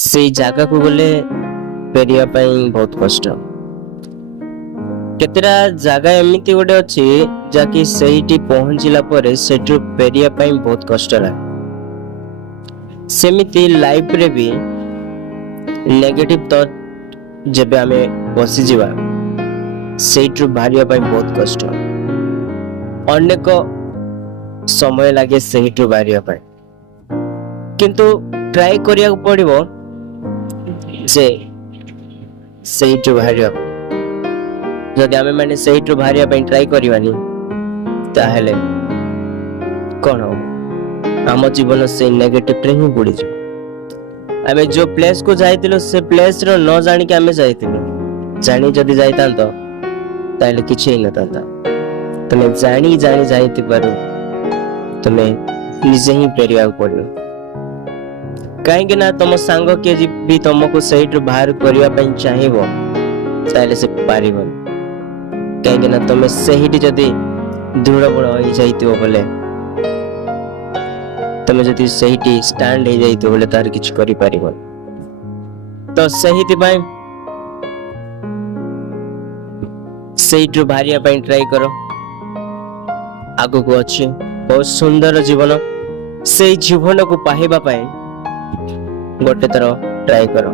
से जगह को गले फेरिया बहुत कष्ट। केतेरा जगह एमती गोटे अच्छी जाकि सही पहुंचला पर सेठू फेरिया बहुत कष्ट लगे। सेमिति लाइफ रे भी नेगेटिव थॉट जब आमे बसी जीवा सेठू बाहरिया बहुत कष्ट। अनेक समय लगे सेठू बाहरिया किंतु ट्राई करिया पड़िबो से सेठू बाहरिया। जदि आमे माने सेठू बाहरिया ट्राई करिवानी ताहेले कोन हो आम जीवन से नेगेटिव रे ही बुड़ी जो। आमे जो प्लेस को जाइतिलो से प्लेस रो न जानि के आमे जाइतिलो। जानि जदि जाइतांतो ताहेले किछि न तांता। तमे जानि जानि जाइति पारो तमे निजे ही पेरिया पड़ियो। कहीं ना तुम सांग के भी तुमको सही बाहर करने चाहिए ताले से पारिबन। कहीं ना तुम सही जदि दृढ़ बड़ हो जाइतिबो बोले तुम जदि सही स्टैंड हो जाइतिबो बोले तार किछ करि पारिबन। तो सही सही बाहरिया ट्राई करो। आगो को अच्छे बहुत सुंदर जीवन से जीवन को पाइबा गोटे थर ट्राई करो।